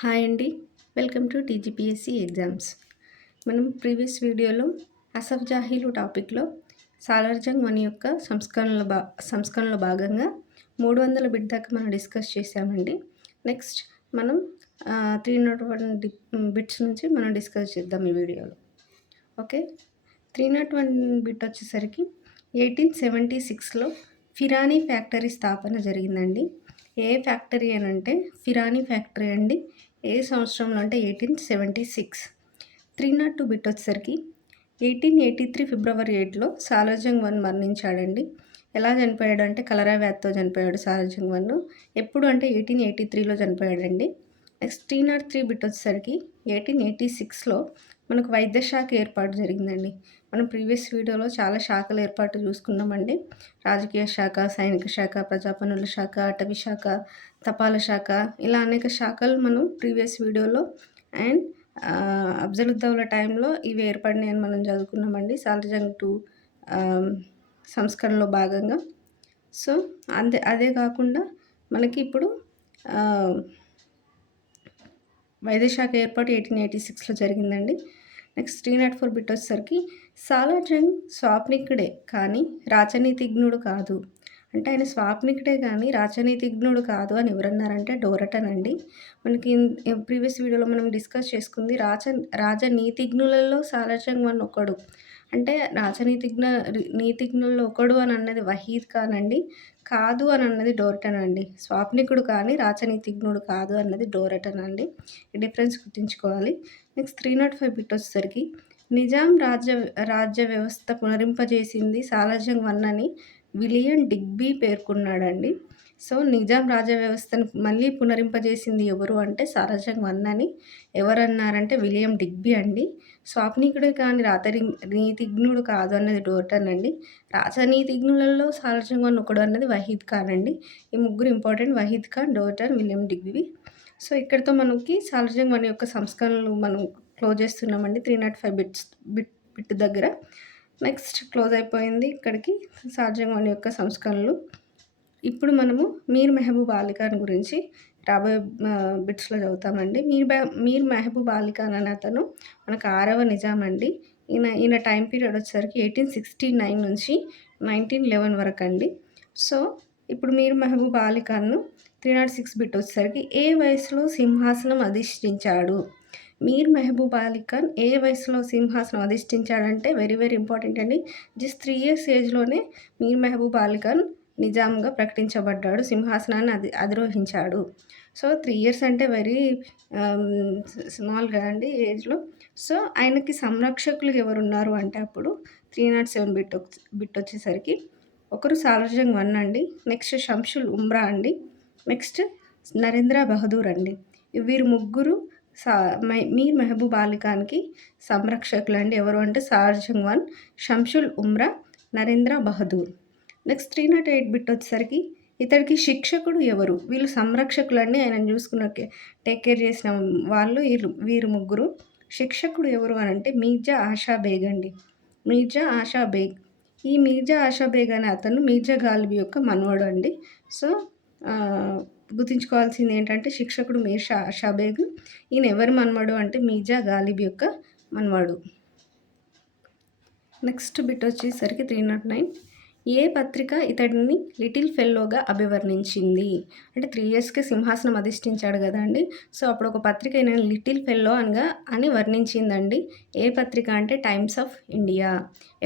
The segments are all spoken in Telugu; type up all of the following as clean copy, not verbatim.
హాయ్ అండి. Welcome to TGPSC exams. మనం ప్రీవియస్ వీడియోలో అసఫ్ జాహీలు టాపిక్లో సాలార్జంగ్ వన్ యొక్క సంస్కరణలో భాగంగా 300 బిట్ దాకా మనం డిస్కస్ చేసామండి. నెక్స్ట్ మనం 301 బిట్స్ నుంచి మనం డిస్కస్ చేద్దాం ఈ వీడియోలో. ఓకే, 301 బిట్ వచ్చేసరికి 1876లో ఫిరానీ ఫ్యాక్టరీ స్థాపన జరిగిందండి. ఏ ఫ్యాక్టరీ అని అంటే ఫిరానీ ఫ్యాక్టరీ అండి. ఏ సంవత్సరంలో అంటే 1876. 302 బిట్ వచ్చేసరికి 1883 ఫిబ్రవరి 8లో సాలార్జంగ్ వన్ మరణించాడండి. ఎలా చనిపోయాడు అంటే కలరా వ్యాధితో చనిపోయాడు సాలార్జంగ్ వన్. ఎప్పుడు అంటే 1883లో చనిపోయాడండి. నెక్స్ట్ 303 బిట్ వచ్చేసరికి 1886లో మనకు వైద్య శాఖ ఏర్పాటు జరిగిందండి. మనం ప్రీవియస్ వీడియోలో చాలా శాఖల ఏర్పాటు చూసుకున్నామండి. రాజకీయ శాఖ, సైనిక శాఖ, ప్రజాపనుల శాఖ, అటవీ శాఖ, తపాలా శాఖ, ఇలా అనేక శాఖలు మనం ప్రీవియస్ వీడియోలో అండ్ అఫ్జలుద్దౌలా టైంలో ఇవి ఏర్పడినాయని మనం చదువుకున్నామండి సాలార్జంగ్ 2 సంస్కరణలో భాగంగా. సో అదే కాకుండా మనకి ఇప్పుడు వైద్యశాఖ ఏర్పాటు 1886లో జరిగిందండి. నెక్స్ట్ 304 బిట్ వచ్చేసరికి సాలార్జంగ్ స్వాప్నికుడే కానీ రాజనీతిజ్ఞుడు కాదు. అంటే ఆయన స్వాప్నికుడే కానీ రాజనీతిజ్ఞుడు కాదు అని ఎవరన్నారంటే డోరటన్ అండి. మనకి ప్రీవియస్ వీడియోలో మనం డిస్కస్ చేసుకుంది రాజనీతిజ్ఞులలో సాలార్జంగ్ వన్ ఒకడు. అంటే నీతిజ్ఞుల్లో ఒకడు అని అన్నది వహీద్ ఖాన్ అండి. కాదు అని అన్నది డోరటన్ అండి. స్వాప్నికుడు కానీ రాజనీతిజ్ఞుడు కాదు అన్నది డోరటన్ అండి. ఈ డిఫరెన్స్ గుర్తుంచుకోవాలి. నెక్స్ట్ 305 బిట్ వచ్చేసరికి నిజాం రాజ్య వ్యవస్థ పునరింపజేసింది సాలార్జంగ్ వన్ అని విలియం డిగ్బీ పేర్కొన్నాడండి. సో నిజాం రాజ్య వ్యవస్థను మళ్ళీ పునరింపజేసింది ఎవరు అంటే సాలార్జంగ్ వన్ అని ఎవరన్నారంటే విలియం డిగ్బీ అండి. స్వాప్నికుడే కానీ నీతిజ్ఞుడు కాదు అన్నది డోరటన్ అండి. రాజనీతిజ్ఞులలో సాలార్జంగ్ వన్ ఒకడు అన్నది వహీద్ ఖాన్ అండి. ఈ ముగ్గురు important: Waheed Khan, Dorton, William Digby. So ఇక్కడితో మనకి సాలార్జంగ్ వన్ యొక్క సంస్కరణలు మనం క్లోజ్ చేస్తున్నామండి. 305 బిట్ దగ్గర నెక్స్ట్ క్లోజ్ అయిపోయింది ఇక్కడికి సాలార్జంగ్ వన్ యొక్క సంస్కరణలు. ఇప్పుడు మనము మీర్ మెహబూబ్ అలీ ఖాన్ గురించి రాబోయే బిట్స్లో చదువుతామండి. మీర్ మెహబూబ్ అలీ ఖాన్ అనే అతను మనకు 6వ నిజాం అండి. ఈయన టైం పీరియడ్ వచ్చేసరికి 1869 నుంచి 1911 వరకు అండి. సో ఇప్పుడు మీర్ మెహబూబ్ అలీ ఖాన్ను 306 బిట్ వచ్చేసరికి ఏ వయసులో సింహాసనం అధిష్ఠించాడు? మీర్ మెహబూబ్ అలీ ఖాన్ ఏ వయసులో సింహాసనం అధిష్ఠించాడంటే వెరీ వెరీ ఇంపార్టెంట్ అండి. జస్ట్ 3 years ఏజ్లోనే మీర్ మెహబూబ్ అలీ ఖాన్ నిజాంగా ప్రకటించబడ్డాడు, సింహాసనాన్ని అధిరోహించాడు. సో 3 years అంటే వెరీ స్మాల్ కదండి ఏజ్లో. సో ఆయనకి సంరక్షకులు ఎవరున్నారు అంటే అప్పుడు 307 బిట్ వచ్చేసరికి ఒకరు సాలార్జంగ్ వన్ అండి. నెక్స్ట్ షంషుల్ ఉమ్రా అండి. నెక్స్ట్ నరేంద్ర బహదూర్ అండి. వీరు ముగ్గురు మీర్ మెహబూబ్ అలీ ఖాన్కి సంరక్షకులు అండి. ఎవరు అంటే సాలార్జంగ్ వన్, షంషుల్ ఉమ్రా, నరేంద్ర బహదూర్. నెక్స్ట్ 308 బిట్ వచ్చేసరికి ఇతడికి శిక్షకుడు ఎవరు? వీళ్ళు సంరక్షకులు అండి. ఆయన చూసుకున్న టేక్ కేర్ చేసిన వాళ్ళు వీరు ముగ్గురు. శిక్షకుడు ఎవరు అని అంటే మీర్జా ఆషా బేగ్ అండి. మీర్జా ఆషా బేగ్. ఈ మీర్జా ఆషా బేగ్ అనే అతను మీర్జా గాలిబ్ యొక్క మనవడు అండి. సో గుర్తుంచుకోవాల్సింది ఏంటంటే శిక్షకుడు మీర్జా ఆషా బేగ్. ఈయన ఎవరి మనవడు అంటే మీర్జా గాలిబ్ యొక్క మనవడు. నెక్స్ట్ బిట్ వచ్చేసరికి 309. ఏ పత్రిక ఇతడిని లిటిల్ ఫెల్లోగా అభివర్ణించింది? అంటే 3 yearsకి సింహాసనం అధిష్ఠించాడు కదా అండి. సో అప్పుడు ఒక పత్రిక ఈయన లిటిల్ ఫెల్లో అని వర్ణించిందండి. ఏ పత్రిక అంటే టైమ్స్ ఆఫ్ ఇండియా.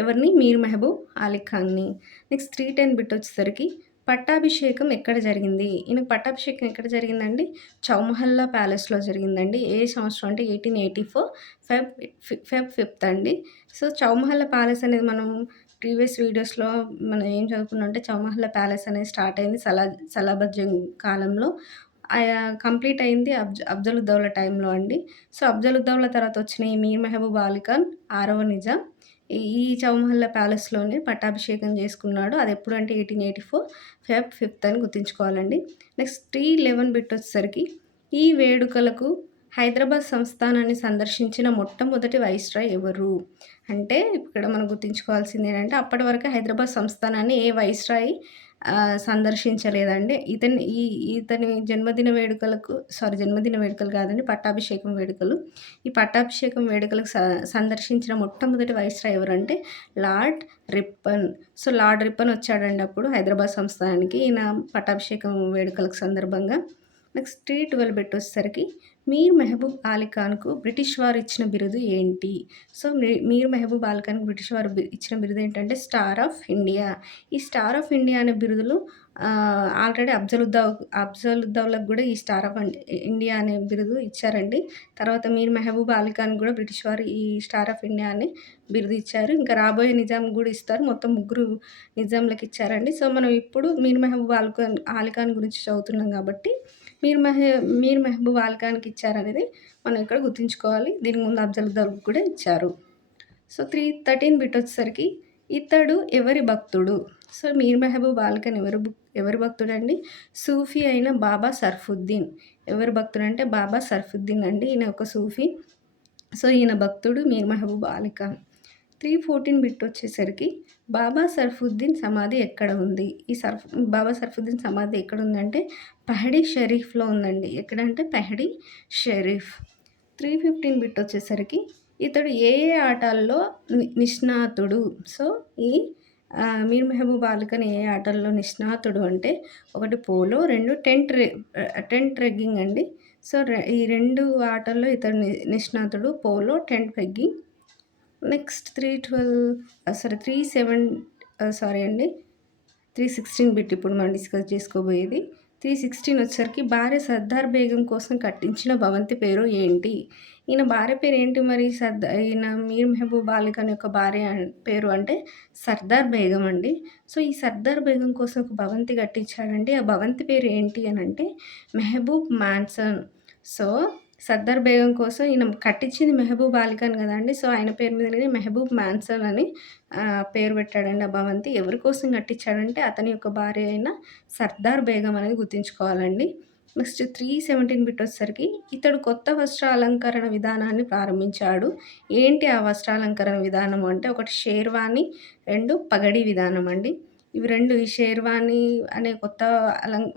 ఎవరిని? మీర్ మెహబూబ్ అలీ ఖాన్ని. నెక్స్ట్ 310 బిట్ వచ్చేసరికి పట్టాభిషేకం ఎక్కడ జరిగింది? ఈయనకు పట్టాభిషేకం ఎక్కడ జరిగిందండి? చౌమహల్లా ప్యాలెస్లో జరిగిందండి. ఏ సంవత్సరం అంటే 1884 ఫెబ్ 5th అండి. సో చౌమహల్లా ప్యాలెస్ అనేది మనం ప్రీవియస్ వీడియోస్లో మనం ఏం చదువుకున్నాం అంటే చౌమహల్లా ప్యాలెస్ అనేది స్టార్ట్ అయింది సలాబత్ కాలంలో. కంప్లీట్ అయింది అఫ్జలుద్దౌలా టైంలో అండి. సో అఫ్జలుద్దౌలా తర్వాత వచ్చిన ఈ మీర్ మెహబూబ్ అలీ ఖాన్ 6వ నిజాం ఈ చౌమహల్లా ప్యాలెస్లోనే పట్టాభిషేకం చేసుకున్నాడు. అది ఎప్పుడు అంటే 1884 ఫెబ్ 5th అని గుర్తుంచుకోవాలండి. నెక్స్ట్ 311 బిట్ వచ్చేసరికి ఈ వేడుకలకు హైదరాబాద్ సంస్థానాన్ని సందర్శించిన మొట్టమొదటి వైస్రాయ్ ఎవరు? అంటే ఇక్కడ మనం గుర్తుంచుకోవాల్సింది ఏంటంటే అప్పటి వరకు హైదరాబాద్ సంస్థానాన్ని ఏ వైస్రాయ్ సందర్శించలేదండి. ఇతని జన్మదిన వేడుకలు కాదండి, పట్టాభిషేకం వేడుకలు. ఈ పట్టాభిషేకం వేడుకలకు సందర్శించిన మొట్టమొదటి వైస్రాయ్ ఎవరంటే lord Ripon. So, lord Ripon వచ్చాడండి అప్పుడు హైదరాబాద్ సంస్థానానికి ఈయన పట్టాభిషేకం వేడుకలకు సందర్భంగా. నెక్స్ట్ 312 బిట్ వచ్చేసరికి మీర్ మెహబూబ్ అలీ ఖాన్‌కు బ్రిటిష్ వారు ఇచ్చిన బిరుదు ఏంటి? సో, మీర్ మెహబూబ్ అలీ ఖాన్‌కి బ్రిటిష్ వారు ఇచ్చిన బిరుదు ఏంటంటే స్టార్ ఆఫ్ ఇండియా. ఈ స్టార్ ఆఫ్ ఇండియా అనే బిరుదులు ఆల్రెడీ అఫ్జలుద్దౌలాకి గూడా ఈ స్టార్ ఆఫ్ ఇండియా అనే బిరుదు ఇచ్చారండి. తర్వాత మీర్ మెహబూబ్ అలీ ఖాన్‌కి గూడా బ్రిటిష్ వారు ఈ స్టార్ ఆఫ్ ఇండియా అనే బిరుదు ఇచ్చారు. ఇంకా రాబోయే నిజాంకి గూడా ఇస్తారు. మొత్తం ముగ్గురు నిజాంలకి ఇచ్చారండి. సో, మనం ఇప్పుడు మీర్ మెహబూబ్ అలీ ఖాన్ గురించి చదువుతున్నాం కాబట్టి మీర్ మెహబూబ్ అలీ ఖాన్‌కి ఇచ్చారనేది మనం ఇక్కడ గుర్తుంచుకోవాలి. దీనికి ముందు అఫ్జలుద్దౌలాకి కూడా ఇచ్చారు. సో, 313 బిట్ వచ్చేసరికి ఇతడు ఎవరి భక్తుడు? సో, మీర్ మెహబూబ్ అలీ ఖాన్ ఎవరి భక్తుడండి? సూఫీ అయిన బాబా సర్ఫుద్దీన్. ఎవరి భక్తుడంటే బాబా సర్ఫుద్దీన్ అండి. ఈయన ఒక సూఫీ. సో, ఈయన భక్తుడు మీర్ మెహబూబ్ అలీ ఖాన్. 314 బిట్ వచ్చేసరికి బాబా సర్ఫుద్దీన్ సమాధి ఎక్కడ ఉంది? బాబా సర్ఫుద్దీన్ సమాధి ఎక్కడుందంటే పెహడి షరీఫ్‌లో ఉందండి. ఎక్కడంటే పెహడి షరీఫ్. 315 బిట్ వచ్చేసరికి ఇతడు ఏ ఆటల్లో నిష్ణాతుడు? సో, ఈ మీర్ మెహబూబ్ అలీ ఖాన్ ఏ ఆటల్లో నిష్ణాతుడు అంటే 1 పోలో, 2 టెంట్ రెగ్గింగ్ అండి. సో, ఈ 2 ఆటల్లో ఇతడు నిష్ణాతుడు. Polo, tent pegging. Next 316 bit ఇప్పుడు మనం డిస్కస్ చేసుకోబోయేది. 316 వచ్చేసరికి భార్య సర్దార్ బేగం కోసం కట్టించిన భవంతి పేరు ఏంటి? ఈయన భార్య పేరు ఏంటి మరి? ఈయన మీర్ మెహబూబ్ అలీ ఖాన్ యొక్క భార్య పేరు అంటే సర్దార్ బేగం అండి. సో, ఈ సర్దార్ బేగం కోసం ఒక భవంతి కట్టించాడండి. ఆ భవంతి పేరు ఏంటి అనంటే మెహబూబ్ మాన్సన్. సో, సర్దార్ బేగం కోసం ఈయన కట్టించింది మెహబూబ్ అలీ ఖాన్ కదండీ! సో, ఆయన పేరు మీదనే మెహబూబ్ మాన్సన్ అని పేరు పెట్టాడండి ఆ భవంతి. ఎవరి కోసం కట్టించాడంటే అతని యొక్క భార్య అయిన సర్దార్ బేగం అనేది గుర్తుంచుకోవాలండి. నెక్స్ట్ 317 బిట్ వచ్చేసరికి ఇతడు కొత్త వస్త్రాలంకరణ విధానాన్ని ప్రారంభించాడు. ఏంటి ఆ వస్త్రాలంకరణ విధానం అంటే ఒకటి షేర్వానీ, 2 పగడీ విధానం అండి. ఇవి 2 ఈ షేర్వానీ అనే కొత్త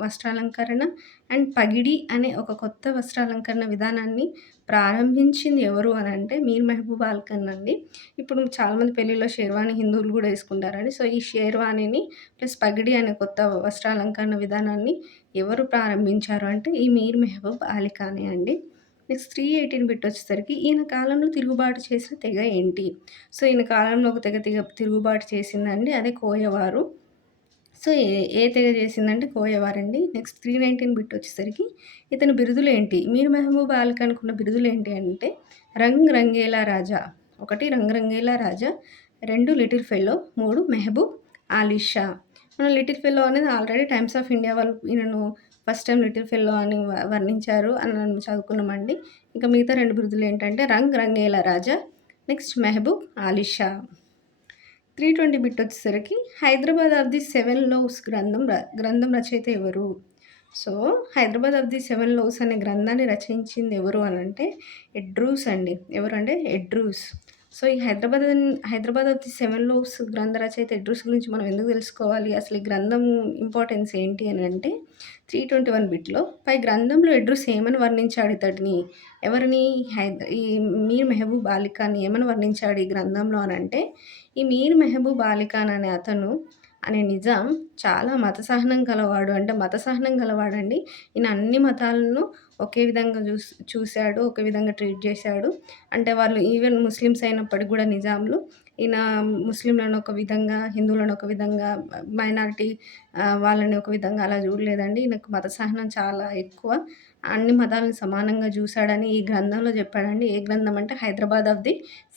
వస్త్రాలంకరణ అండ్ పగిడి అనే ఒక కొత్త వస్త్రాలంకరణ విధానాన్ని ప్రారంభించింది ఎవరు అనంటే మీర్ మెహబూబ్ అలీ ఖాన్ అండి. ఇప్పుడు చాలామంది పెళ్ళిలో షేర్వానీ హిందువులు గూడా యేసుకుంటారండి. సో, ఈ షేర్వానీని ప్లస్ పగిడి అనే కొత్త వస్త్రాలంకరణ విధానాన్ని ఎవరు ప్రారంభించారు అంటే ఈ మీర్ మెహబూబ్ అలీ ఖానే అండి. నెక్స్ట్ 318 బిట్ వచ్చేసరికి ఈయన కాలంలో తిరుగుబాటు చేసిన తెగ ఏంటి? సో, ఈయన కాలంలో ఒక తెగ తిరుగుబాటు చేసిందండి. అదే కోయవారు. సో, ఏ తెగ చేసిందంటే కోయవారండి. నెక్స్ట్ 319 బిట్ వచ్చేసరికి ఇతని బిరుదులేంటి? మీర్ మెహబూబ్ అలీ ఖాన్‌కున్న ఉన్న బిరుదులేంటి అంటే రంగ్ రంగేలా రాజా. 1 రంగ్ రంగేలా రాజా, 2 లిటిల్ ఫెల్లో, 3 మెహబూబ్ అలీ షా. మనం లిటిల్ ఫెల్లో అనేది ఆల్రెడీ టైమ్స్ ఆఫ్ ఇండియా వాళ్ళు ఈయనను ఫస్ట్ టైమ్ లిటిల్ ఫెల్లో అని వర్ణించారు అని మనం చదువుకున్నామండి. ఇంకా మిగతా 2 బిరుదులేంటంటే రంగ్ రంగేలా రాజా, నెక్స్ట్ మెహబూబ్ అలీ షా. 320 బిట్ వచ్చేసరికి 'హైదరాబాద్ ఆఫ్ ది 7 లోవ్స్' గ్రంథం రచయిత ఎవరు? So, 'Hyderabad of the 7 loaves' అనే గ్రంథాన్ని రచించింది ఎవరు అనంటే ఎడ్రూస్ అండి. ఎవరంటే ఎడ్రూస్. సో, ఈ 'హైదరాబాద్ ఆఫ్ ది 7 లోవ్స్' గ్రంథ రచయిత ఎడ్రూస్ గురించి మనం ఎందుకు తెలుసుకోవాలి? అసలు ఈ గ్రంథం ఇంపార్టెన్స్ ఏంటి అనంటే 321 బిట్‌లో పై గ్రంథంలో ఎడ్రూస్ ఏమని వర్ణించాడు ఇతడిని? ఎవరిని? ఈ మీర్ మెహబూబ్ అలీ ఖాన్ ఏమని వర్ణించాడు ఈ గ్రంథంలో అనంటే ఈ మీర్ మెహబూబ్ అలీ ఖాన్ అనే నిజాం చాలా మత సహనం గలవాడు. అంటే మత సహనం గలవాడండి. ఈయన అన్ని మతాలను ఒకే విధంగా చూసాడు. ఒకే విధంగా ట్రీట్ చేశాడు. అంటే వాళ్ళు ఈవెన్ ముస్లిమ్స్ అయినప్పటికి కూడా నిజాంలు ఈయన ముస్లింలను ఒక విధంగా, హిందువులను ఒక విధంగా, మైనారిటీ వాళ్ళని ఒక విధంగా అలా చూడలేదండి. ఈయనకు మత సహనం చాలా ఎక్కువ. అన్ని మతాలను సమానంగా చూసాడని ఈ గ్రంథంలో చెప్పాడండి. ఏ గ్రంథం అంటే 'హైదరాబాద్ ఆఫ్ ది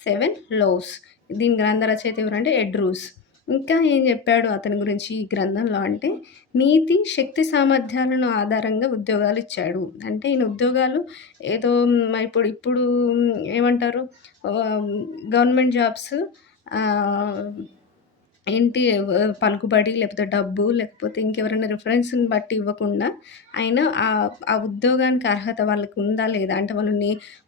7 లోవ్స్'. దీని గ్రంథ రచయిత ఎవరంటే ఎడ్రూస్. ఇంకా ఏం చెప్పాడు అతని గురించి ఈ గ్రంథంలో అంటే నీతి, శక్తి సామర్థ్యాలను ఆధారంగా ఉద్యోగాలు ఇచ్చాడు. అంటే ఈయన ఉద్యోగాలు ఏదో ఇప్పుడు ఏమంటారు గవర్నమెంట్ జాబ్స్ ఏంటి పలుకుబడి లేకపోతే డబ్బు లేకపోతే ఇంకెవరైనా రిఫరెన్స్‌ని బట్టి ఇవ్వకుండా ఆయన ఆ ఉద్యోగానికి అర్హత వాళ్ళకి ఉందా లేదా? అంటే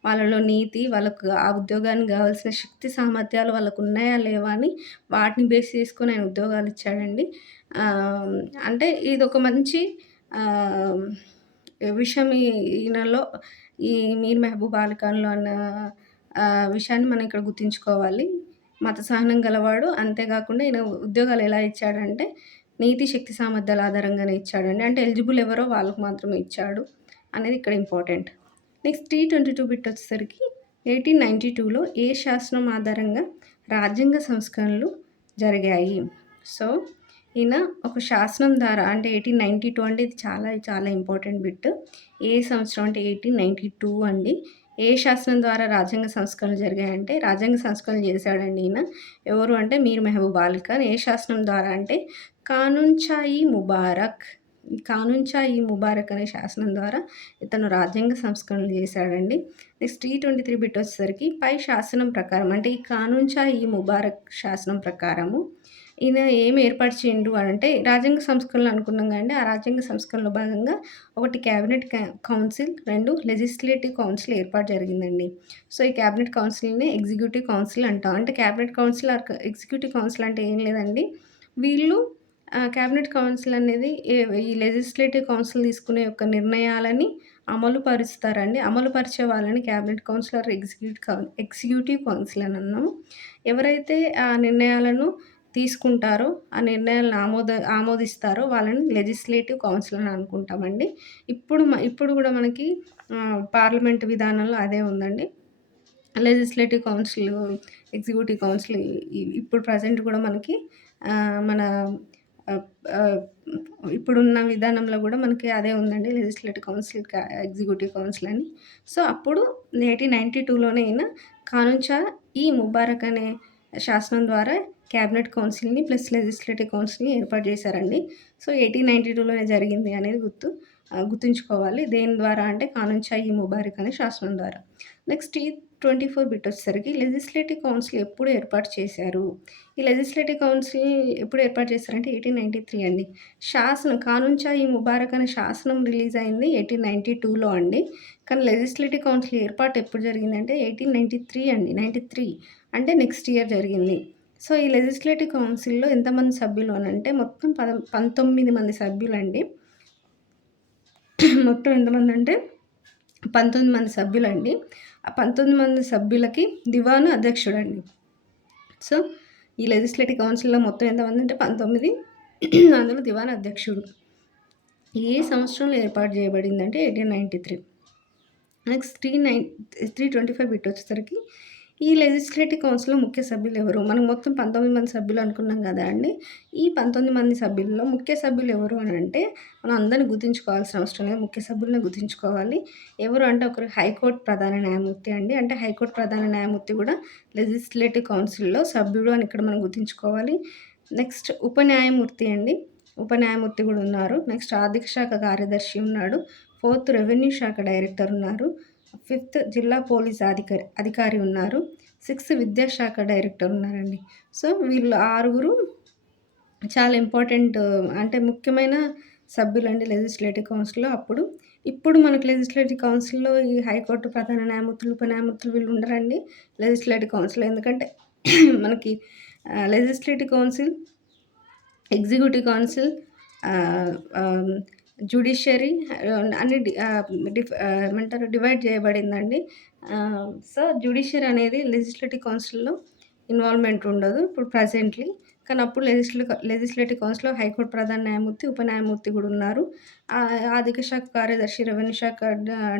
వాళ్ళలో నీతి, వాళ్ళకు ఆ ఉద్యోగానికి కావాల్సిన శక్తి సామర్థ్యాలు వాళ్ళకున్నాయా లేవా అని వాటిని బేస్ చేసుకొని ఆయన ఉద్యోగాలు ఇచ్చాడండి. ఆహ్, అంటే ఇదొక మంచి ఆహ్, విషయం ఈయనలో ఈ 'మీర్ మెహబూబ్ అలీ ఖాన్‌లో' అన్న విషయాన్ని మనం ఇక్కడ గుర్తుంచుకోవాలి. మత సహనం గలవాడు. అంతేగాకుండా ఈయన ఉద్యోగాలు ఎలా ఇచ్చాడంటే, నీతి, శక్తి సామర్థ్యాల ఆధారంగానే ఇచ్చాడండి. అంటే ఎలిజిబుల్ ఎవరో వాళ్ళకి మాత్రమే ఇచ్చాడు అనేది ఇక్కడ ఇంపార్టెంట్. నెక్స్ట్ T22 బిట్ వచ్చేసరికి 1892లో ఏ శాసనం ఆధారంగా రాజ్యాంగ సంస్కరణలు జరిగాయి? సో, ఈయన ఒక శాసనం ద్వారా అంటే 1892 అంటే ఇది చాలా చాలా ఇంపార్టెంట్ బిట్. ఏ సంవత్సరం అంటే 1892 అండి. ఏ శాసనం ద్వారా రాజ్యాంగ సంస్కరణలు జరిగాయంటే, రాజ్యాంగ సంస్కరణలు చేశాడండి ఈయన. ఎవరు అంటే మీర్ మెహబూబ్ అలీ ఖాన్. ఏ శాసనం ద్వారా అంటే కానూన్-చాయి ముబారక్. ఈ కానూన్-చాయి ముబారక్ అనే శాసనం ద్వారా ఇతను రాజ్యాంగ సంస్కరణలు చేశాడండి. నెక్స్ట్ T23 బిట్ వచ్చేసరికి పై శాసనం ప్రకారం అంటే ఈ కానూన్-చాయి ముబారక్ శాసనం ప్రకారము ఈయన ఏం ఏర్పరిచిండు అనంటే రాజ్యాంగ సంస్కరణలు అనుకున్నాం కదండీ! ఆ రాజ్యాంగ సంస్కరణలో భాగంగా ఒకటి క్యాబినెట్ కౌన్సిల్, 2 లెజిస్లేటివ్ కౌన్సిల్ ఏర్పాటు జరిగిందండి. సో, ఈ క్యాబినెట్ కౌన్సిల్‌ని ఎగ్జిక్యూటివ్ కౌన్సిల్ అంటాం. అంటే cabinet council or executive council అంటే ఏం లేదండి. వీళ్ళు క్యాబినెట్ కౌన్సిల్ అనేది ఈ లెజిస్లేటివ్ కౌన్సిల్ తీసుకునే యొక్క నిర్ణయాలని అమలు పరుస్తారండి. అమలు పరిచే వాళ్ళని cabinet council or executive council అని అన్నాము. ఎవరైతే ఆ నిర్ణయాలను తీసుకుంటారో, ఆ నిర్ణయాలను ఆమోదిస్తారో వాళ్ళని లెజిస్లేటివ్ కౌన్సిల్ అని అనుకుంటామండి. ఇప్పుడు గూడా మనకి పార్లమెంట్ విధానంలో అదే ఉందండి. లెజిస్లేటివ్ కౌన్సిల్, ఎగ్జిక్యూటివ్ కౌన్సిల్ ఇప్పుడు ప్రెజెంట్ గూడా మనకి మన ఆహ్, ఆహ్, ఇప్పుడున్న విధానంలో గూడా మనకి అదే ఉందండి. లెజిస్లేటివ్ కౌన్సిల్, ఎగ్జిక్యూటివ్ కౌన్సిల్ అని. సో, అప్పుడు 1892లోనే ఈయన కానూన్-ఈ ముబారక్ అనే శాసనం ద్వారా క్యాబినెట్ కౌన్సిల్‌ని ప్లస్ లెజిస్లేటివ్ కౌన్సిల్‌ని ఏర్పాటు చేశారండి. సో, 1892లోనే జరిగింది అనేది గుర్తుంచుకోవాలి. దేని ద్వారా అంటే కానూన్-ఈ ముబారక్ అనే శాసనం ద్వారా. నెక్స్ట్ T24 బిట్ వచ్చేసరికి లెజిస్లేటివ్ కౌన్సిల్ ఎప్పుడు ఏర్పాటు చేశారు? ఈ లెజిస్లేటివ్ కౌన్సిల్ ఎప్పుడు ఏర్పాటు చేశారంటే 1893 అండి. కానూన్-ఈ ముబారక్ అనే శాసనం రిలీజ్ అయింది 1892లో అండి. కానీ లెజిస్లేటివ్ కౌన్సిల్ ఏర్పాటు ఎప్పుడు జరిగిందంటే 1893 అండి. 93 అంటే నెక్స్ట్ ఇయర్ జరిగింది. సో, ఈ లెజిస్లేటివ్ కౌన్సిల్‌లో ఎంతమంది సభ్యులు అనంటే మొత్తం 19 మంది సభ్యులండి. మొత్తం ఎంతమందంటే 19 మంది సభ్యులండి. ఆ 19 మంది సభ్యులకి దివాను అధ్యక్షుడండి. సో, ఈ లెజిస్లేటివ్ కౌన్సిల్‌లో మొత్తం ఎంతమందంటే 19 అందులో దివాన్ అధ్యక్షుడు. ఏ సంవత్సరంలో ఏర్పాటు చేయబడిందంటే 1893. నెక్స్ట్ 325 బిట్ వచ్చేసరికి ఈ లెజిస్లేటివ్ కౌన్సిల్‌లో ముఖ్య సభ్యులు ఎవరు? మనం మొత్తం 19 మంది సభ్యులు అనుకున్నాం కదా అండి! ఈ 19 మంది సభ్యుల్లో ముఖ్య సభ్యులు ఎవరు అనంటే మనం అందరిని గుర్తుంచుకోవాల్సిన అవసరం లేదు. ముఖ్య సభ్యులని గుర్తుంచుకోవాలి. ఎవరు అంటే ఒకరు హైకోర్టు ప్రధాన న్యాయమూర్తి అండి. అంటే హైకోర్టు ప్రధాన న్యాయమూర్తి కూడా లెజిస్లేటివ్ కౌన్సిల్‌లో సభ్యుడు అని ఇక్కడ మనం గుర్తుంచుకోవాలి. నెక్స్ట్ ఉప న్యాయమూర్తి అండి. ఉప న్యాయమూర్తి కూడా ఉన్నారు. నెక్స్ట్ ఆర్థిక శాఖ కార్యదర్శి ఉన్నాడు. 4థ్ రెవెన్యూ శాఖ డైరెక్టర్ ఉన్నారు. 5థ్ జిల్లా పోలీస్ అధికారి ఉన్నారు. 6థ్ విద్యాశాఖ డైరెక్టర్ ఉన్నారండి. సో, వీళ్ళు 6గురు చాలా ఇంపార్టెంట్ అంటే ముఖ్యమైన సభ్యులండి లెజిస్లేటివ్ కౌన్సిల్‌లో అప్పుడు. ఇప్పుడు మనకు లెజిస్లేటివ్ కౌన్సిల్‌లో ఈ హైకోర్టు ప్రధాన న్యాయమూర్తులు, ఉప న్యాయమూర్తులు వీళ్ళు ఉండరండి లెజిస్లేటివ్ కౌన్సిల్‌లో. ఎందుకంటే మనకి లెజిస్లేటివ్ కౌన్సిల్, ఎగ్జిక్యూటివ్ కౌన్సిల్, ఆహ్, ఆహ్, జ్యుడిషియరీ అన్ని ఏమంటారు డివైడ్ చేయబడిందండి. సో, జ్యుడిషియరీ అనేది లెజిస్లేటివ్ కౌన్సిల్‌లో ఇన్వాల్వ్‌మెంట్ ఉండదు ఇప్పుడు ప్రెజెంట్‌లీ. కానీ అప్పుడు లెజిస్లేటివ్ కౌన్సిల్‌లో హైకోర్టు ప్రధాన న్యాయమూర్తి, ఉప న్యాయమూర్తి కూడా ఉన్నారు. ఆర్థిక శాఖ కార్యదర్శి, రెవెన్యూ శాఖ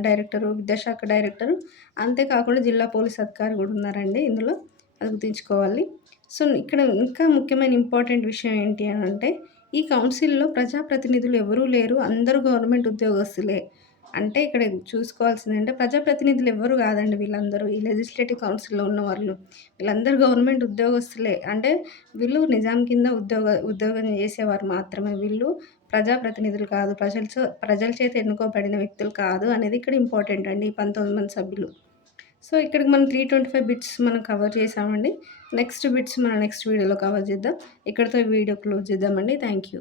డైరెక్టరు, విద్యాశాఖ డైరెక్టరు, అంతేకాకుండా జిల్లా పోలీస్ అధికారి కూడా ఉన్నారండి ఇందులో. అది గుర్తుంచుకోవాలి. సో, ఇక్కడ ఇంకా ముఖ్యమైన ఇంపార్టెంట్ విషయం ఏంటి అనంటే ఈ కౌన్సిల్‌లో ప్రజాప్రతినిధులు ఎవరూ లేరు. అందరూ గవర్నమెంట్ ఉద్యోగస్తులే. అంటే ఇక్కడ చూసుకోవాల్సిందంటే ప్రజాప్రతినిధులు ఎవ్వరు కాదండి వీళ్ళందరూ. ఈ లెజిస్లేటివ్ కౌన్సిల్‌లో ఉన్నవాళ్ళు. వీళ్ళందరూ గవర్నమెంట్ ఉద్యోగస్తులే. అంటే వీళ్ళు నిజాం కింద ఉద్యోగం చేసేవారు మాత్రమే. వీళ్ళు ప్రజాప్రతినిధులు కాదు. ప్రజల చేత ఎన్నుకోబడిన వ్యక్తులు కాదు అనేది ఇక్కడ ఇంపార్టెంట్ అండి. ఈ 19 మంది సభ్యులు. సో, ఇక్కడికి మనం 325 బిట్స్ మనం కవర్ చేసామండి. నెక్స్ట్ బిట్స్ మనం నెక్స్ట్ వీడియోలో కవర్ చేద్దాం. ఇక్కడితో ఈ వీడియో క్లోజ్ చేద్దామండి. Thank you.